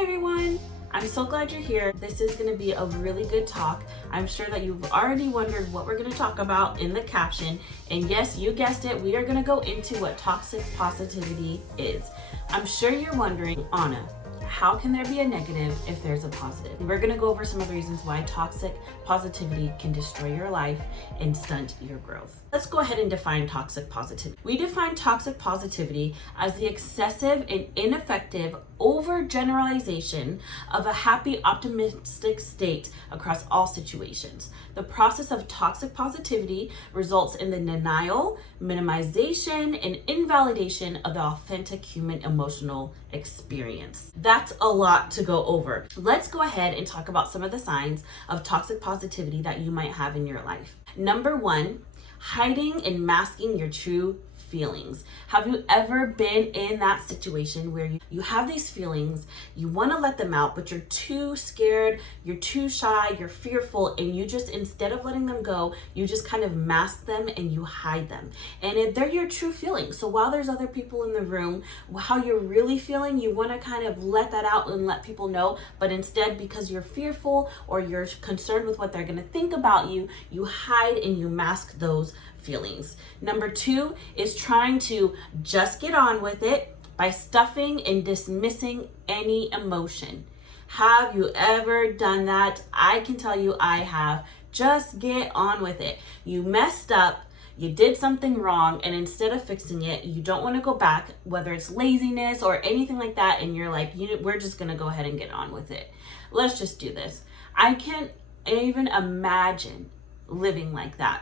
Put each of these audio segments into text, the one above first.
Hi everyone! I'm so glad you're here. This is going to be a really good talk. I'm sure that you've already wondered what we're going to talk about in the caption. And yes, you guessed it, we are going to go into what toxic positivity is. I'm sure you're wondering, Anna, how can there be a negative if there's a positive? We're going to go over some of the reasons why toxic positivity can destroy your life and stunt your growth. Let's go ahead and define toxic positivity. We define toxic positivity as the excessive and ineffective overgeneralization of a happy, optimistic state across all situations. The process of toxic positivity results in the denial, minimization, and invalidation of the authentic human emotional experience. That's a lot to go over. Let's go ahead and talk about some of the signs of toxic positivity that you might have in your life. Number one, hiding and masking your true feelings. Have you ever been in that situation where you have these feelings, you want to let them out, but you're too scared, you're too shy, you're fearful, and you just, instead of letting them go, you just kind of mask them and you hide them. And they're your true feelings. So while there's other people in the room, how you're really feeling, you want to kind of let that out and let people know, but instead, because you're fearful or you're concerned with what they're going to think about you, you hide and you mask those feelings. Number two is trying to just get on with it by stuffing and dismissing any emotion. Have you ever done that? I can tell you I have. Just get on with it. You messed up, you did something wrong, and instead of fixing it, you don't want to go back, whether it's laziness or anything like that, and you're like, we're just going to go ahead and get on with it. Let's just do this. I can't even imagine living like that.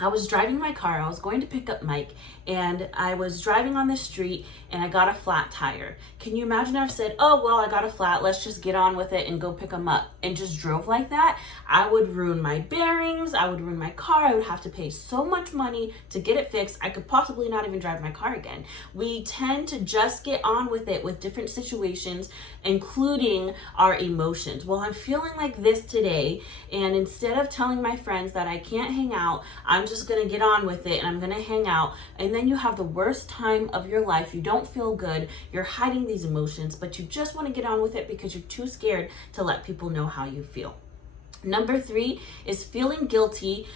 I was driving my car, I was going to pick up Mike, and I was driving on the street and I got a flat tire. Can you imagine if I said, oh, well, I got a flat, let's just get on with it and go pick him up, and just drove like that? I would ruin my bearings, I would ruin my car, I would have to pay so much money to get it fixed, I could possibly not even drive my car again. We tend to just get on with it with different situations, including our emotions. Well, I'm feeling like this today, and instead of telling my friends that I can't hang out, I'm just gonna get on with it and I'm gonna hang out, and then you have the worst time of your life. You don't feel good, you're hiding these emotions, but you just want to get on with it because you're too scared to let people know how you feel. Number three is feeling guilty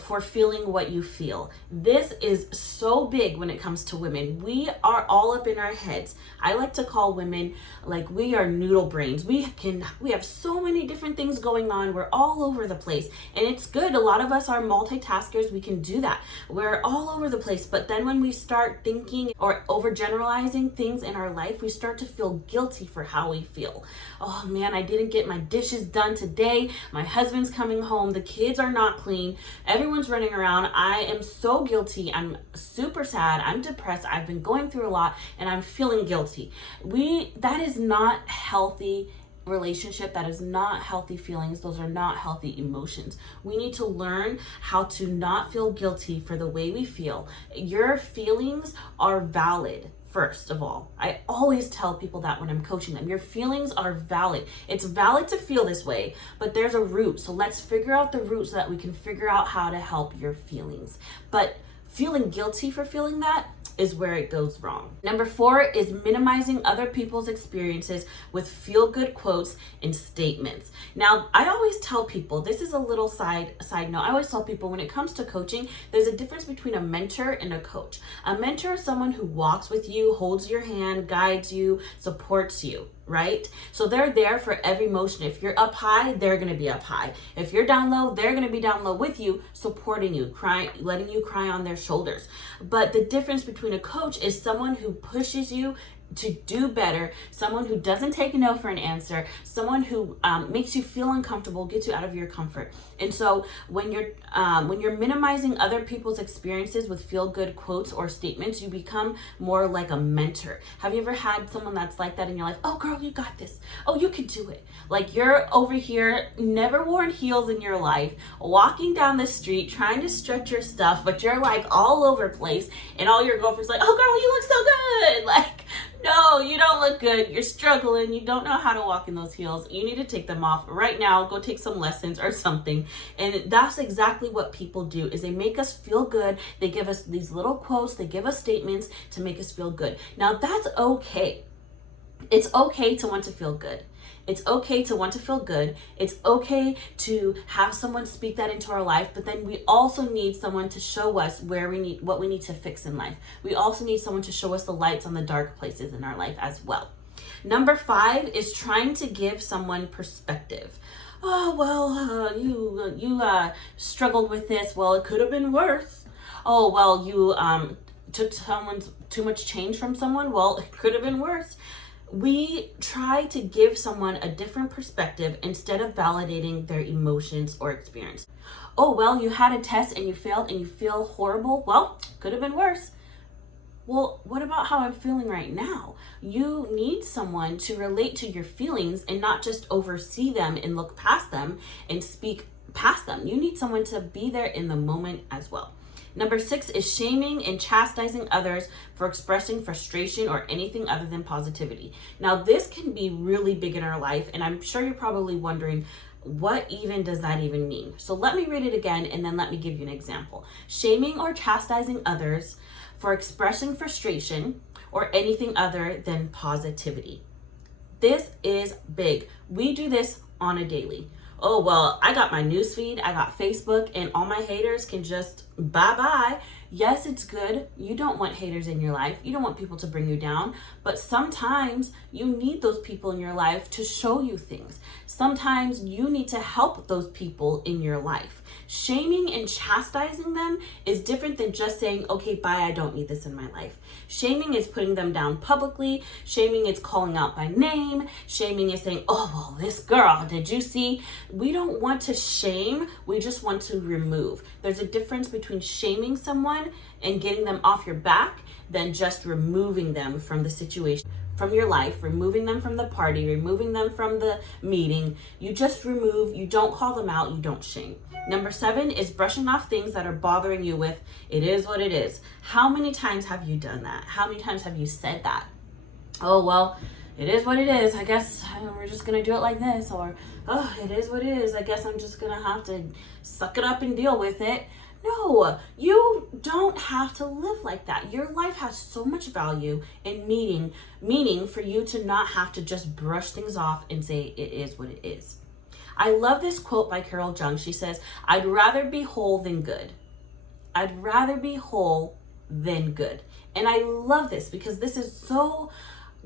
for feeling what you feel. This is so big when it comes to women. We are all up in our heads. I like to call women like we are noodle brains. We have so many different things going on. We're all over the place, and it's good. A lot of us are multitaskers. We can do that. We're all over the place, but then when we start thinking or overgeneralizing things in our life, we start to feel guilty for how we feel. Oh man, I didn't get my dishes done today. My husband's coming home. The kids are not clean. Everyone's running around. I am so guilty. I'm super sad. I'm depressed. I've been going through a lot and I'm feeling guilty. That is not healthy relationship. That is not healthy feelings. Those are not healthy emotions. We need to learn how to not feel guilty for the way we feel. Your feelings are valid. First of all, I always tell people that when I'm coaching them, your feelings are valid. It's valid to feel this way, but there's a root. So let's figure out the root so that we can figure out how to help your feelings. But feeling guilty for feeling that is where it goes wrong. Number four is minimizing other people's experiences with feel-good quotes and statements. Now, I always tell people, this is a little side note, I always tell people when it comes to coaching, there's a difference between a mentor and a coach. A mentor is someone who walks with you, holds your hand, guides you, supports you, right? So they're there for every motion. If you're up high, they're going to be up high. If you're down low, they're going to be down low with you, supporting you, crying, letting you cry on their shoulders. But the difference between a coach is someone who pushes you to do better, someone who doesn't take no for an answer, someone who makes you feel uncomfortable, gets you out of your comfort. And so when you're minimizing other people's experiences with feel-good quotes or statements, you become more like a mentor. Have you ever had someone that's like that in your life? Oh girl, you got this. Oh, you can do it. Like you're over here, never worn heels in your life, walking down the street, trying to stretch your stuff, but you're like all over place, and all your girlfriends like, oh girl, you look so good. Like, no, you don't look good. You're struggling. You don't know how to walk in those heels. You need to take them off right now. Go take some lessons or something. And that's exactly what people do, is they make us feel good. They give us these little quotes. They give us statements to make us feel good. Now, that's okay. It's okay to want to feel good. It's okay to want to feel good. It's okay to have someone speak that into our life, but then we also need someone to show us what we need to fix in life. We also need someone to show us the lights on the dark places in our life as well. Number 5 is trying to give someone perspective. Oh, well, you struggled with this. Well, it could have been worse. Oh, well, you took someone's too much change from someone. Well, it could have been worse. We try to give someone a different perspective instead of validating their emotions or experience. Oh, well, you had a test and you failed and you feel horrible. Well, could have been worse. Well, what about how I'm feeling right now? You need someone to relate to your feelings and not just oversee them and look past them and speak past them. You need someone to be there in the moment as well. Number 6 is shaming and chastising others for expressing frustration or anything other than positivity. Now, this can be really big in our life, and I'm sure you're probably wondering, what even does that even mean? So let me read it again, and then let me give you an example. Shaming or chastising others for expressing frustration or anything other than positivity. This is big. We do this on a daily. Oh, well, I got my newsfeed, I got Facebook, and all my haters can just bye-bye. Yes, it's good. You don't want haters in your life. You don't want people to bring you down. But sometimes you need those people in your life to show you things. Sometimes you need to help those people in your life. Shaming and chastising them is different than just saying, okay, bye, I don't need this in my life. Shaming is putting them down publicly. Shaming is calling out by name. Shaming is saying, oh, well, this girl, did you see? We don't want to shame. We just want to remove. There's a difference between shaming someone and getting them off your back than just removing them from the situation, from your life, removing them from the party, removing them from the meeting. You just remove, you don't call them out, you don't shame. Number 7 is brushing off things that are bothering you with, it is what it is. How many times have you done that? How many times have you said that? Oh, well, it is what it is. I guess we're just going to do it like this. Or, oh, it is what it is. I guess I'm just going to have to suck it up and deal with it. No, you don't have to live like that. Your life has so much value and meaning for you to not have to just brush things off and say it is what it is. I love this quote by Carol Jung. She says, I'd rather be whole than good. I'd rather be whole than good. And I love this because this is so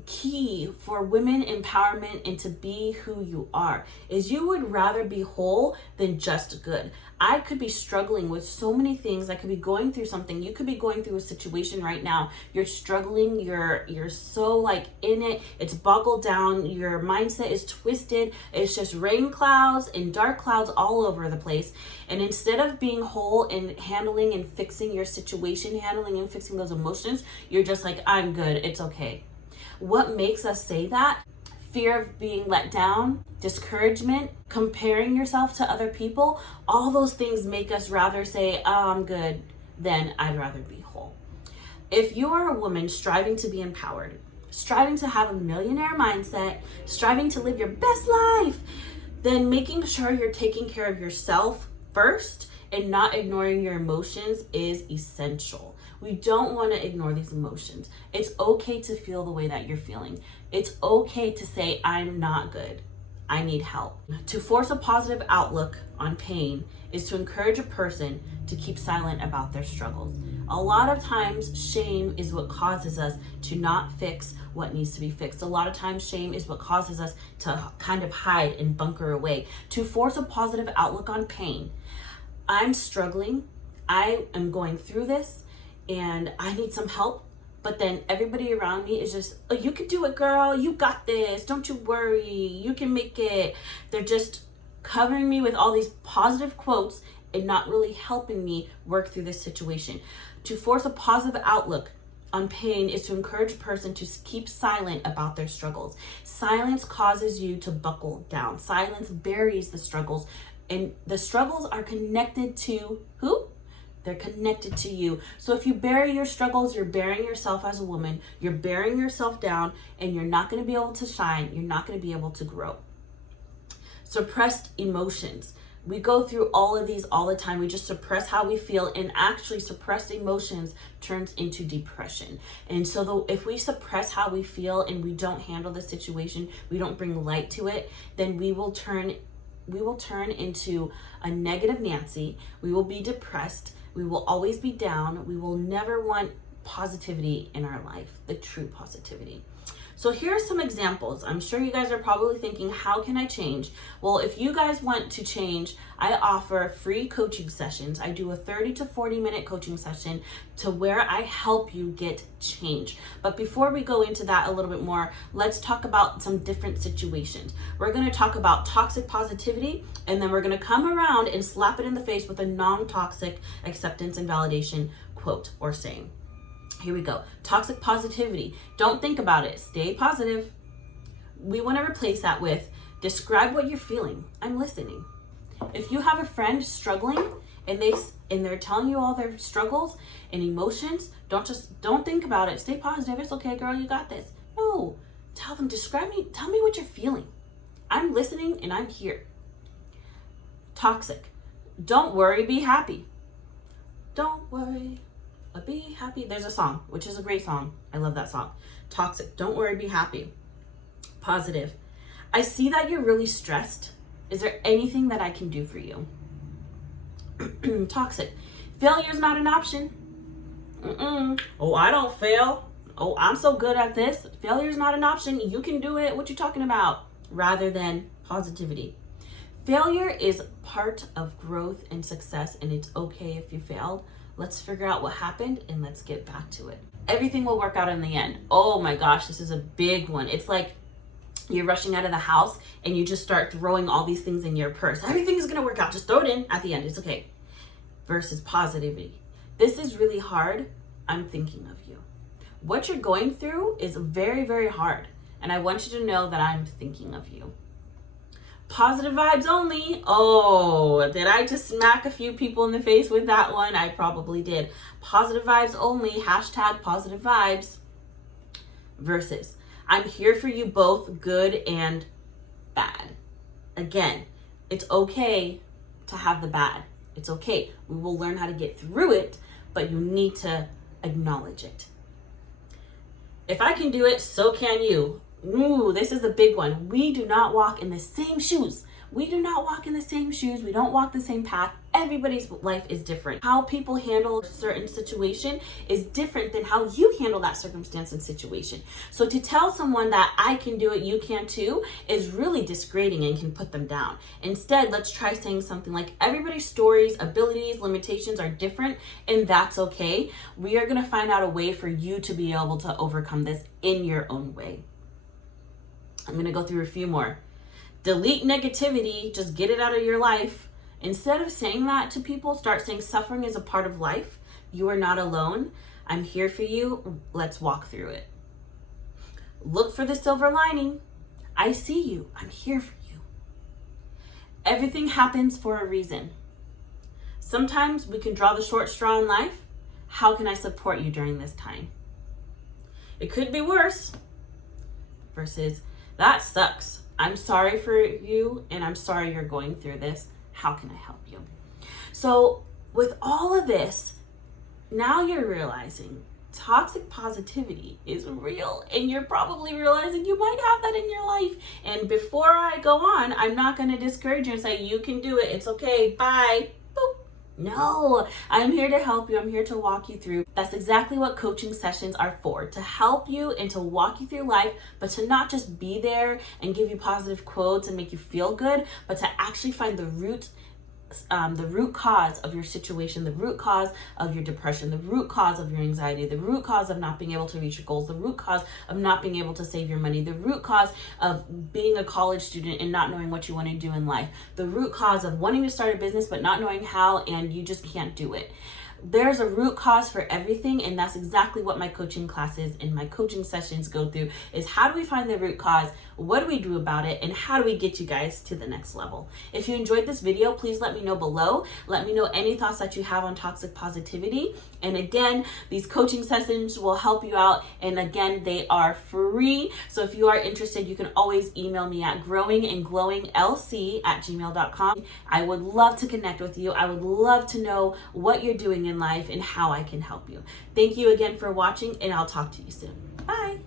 key for women empowerment and to be who you are, is you would rather be whole than just good. I could be struggling with so many things. I could be going through something. You could be going through a situation right now. You're struggling. You're so like in it. It's boggled down. Your mindset is twisted. It's just rain clouds and dark clouds all over the place. And instead of being whole and handling and fixing your situation, handling and fixing those emotions, you're just like, I'm good. It's okay. What makes us say that? Fear of being let down, discouragement, comparing yourself to other people, all those things make us rather say, oh, I'm good, than I'd rather be whole. If you are a woman striving to be empowered, striving to have a millionaire mindset, striving to live your best life, then making sure you're taking care of yourself first and not ignoring your emotions is essential. We don't want to ignore these emotions. It's okay to feel the way that you're feeling. It's okay to say, I'm not good. I need help. To force a positive outlook on pain is to encourage a person to keep silent about their struggles. A lot of times, shame is what causes us to not fix what needs to be fixed. A lot of times, shame is what causes us to kind of hide and bunker away. To force a positive outlook on pain, I'm struggling. I am going through this. And I need some help, but then everybody around me is just, oh, you can do it, girl. You got this. Don't you worry. You can make it. They're just covering me with all these positive quotes and not really helping me work through this situation. To force a positive outlook on pain is to encourage a person to keep silent about their struggles. Silence causes you to buckle down. Silence buries the struggles, and the struggles are connected to who? They're connected to you. So if you bury your struggles, you're burying yourself as a woman, you're burying yourself down, and you're not going to be able to shine. You're not going to be able to grow. Suppressed emotions. We go through all of these all the time. We just suppress how we feel, and actually suppressed emotions turns into depression. And so if we suppress how we feel and we don't handle the situation, we don't bring light to it, then we will turn into a negative Nancy. We will be depressed. We will always be down. We will never want positivity in our life, the true positivity. So here are some examples. I'm sure you guys are probably thinking, how can I change? Well, if you guys want to change, I offer free coaching sessions. I do a 30 to 40 minute coaching session to where I help you get change. But before we go into that a little bit more, let's talk about some different situations. We're gonna talk about toxic positivity, and then we're gonna come around and slap it in the face with a non-toxic acceptance and validation quote or saying. Here we go. Toxic positivity. Don't think about it. Stay positive. We want to replace that with describe what you're feeling. I'm listening. If you have a friend struggling and they're telling you all their struggles and emotions, don't think about it. Stay positive. It's okay, girl. You got this. No. Tell them, tell me what you're feeling. I'm listening and I'm here. Toxic. Don't worry, be happy. Don't worry. Be happy. There's a song, which is a great song. I love that song. Toxic. Don't worry, be happy. Positive. I see that you're really stressed. Is there anything that I can do for you? Toxic. Failure is not an option. Oh, I don't fail. Oh, I'm so good at this. Failure is not an option. You can do it. What you talking about? Rather than positivity. Failure is part of growth and success, and it's okay if you failed. Let's figure out what happened and let's get back to it. Everything will work out in the end. Oh my gosh, this is a big one. It's like you're rushing out of the house and you just start throwing all these things in your purse. Everything is gonna work out. Just throw it in at the end. It's okay. Versus positivity. This is really hard. I'm thinking of you. What you're going through is very, very hard. And I want you to know that I'm thinking of you. Positive vibes only. Oh, did I just smack a few people in the face with that one? I probably did. Positive vibes only. Hashtag positive vibes. Versus, I'm here for you both, good and bad. Again, it's okay to have the bad. It's okay. We will learn how to get through it, but you need to acknowledge it. If I can do it, so can you. Ooh, this is a big one. We do not walk in the same shoes. We do not walk in the same shoes. We don't walk the same path. Everybody's life is different. How people handle a certain situation is different than how you handle that circumstance and situation. So to tell someone that I can do it, you can too, is really disgrading and can put them down. Instead, let's try saying something like, everybody's stories, abilities, limitations are different, and that's okay. We are going to find out a way for you to be able to overcome this in your own way. I'm going to go through a few more. Delete negativity. Just get it out of your life. Instead of saying that to people, start saying suffering is a part of life. You are not alone. I'm here for you. Let's walk through it. Look for the silver lining. I see you. I'm here for you. Everything happens for a reason. Sometimes we can draw the short straw in life. How can I support you during this time? It could be worse. Versus, that sucks. I'm sorry for you, and I'm sorry you're going through this. How can I help you? So with all of this, now you're realizing toxic positivity is real, and you're probably realizing you might have that in your life. And before I go on, I'm not going to discourage you and say, you can do it. It's okay. Bye. Boop. No, I'm here to help you. I'm here to walk you through. That's exactly what coaching sessions are for, to help you and to walk you through life, but to not just be there and give you positive quotes and make you feel good, but to actually find the root cause of your situation, the root cause of your depression, the root cause of your anxiety, the root cause of not being able to reach your goals, the root cause of not being able to save your money, the root cause of being a college student and not knowing what you want to do in life, the root cause of wanting to start a business but not knowing how and you just can't do it. There's a root cause for everything, and that's exactly what my coaching classes and my coaching sessions go through, is how do we find the root cause, what do we do about it, and how do we get you guys to the next level. If you enjoyed this video, please let me know below. Let me know any thoughts that you have on toxic positivity. And again, these coaching sessions will help you out, and again, they are free. So if you are interested, you can always email me at growingandglowinglc@gmail.com. I would love to connect with you. I would love to know what you're doing in life and how I can help you. Thank you again for watching, and I'll talk to you soon. Bye.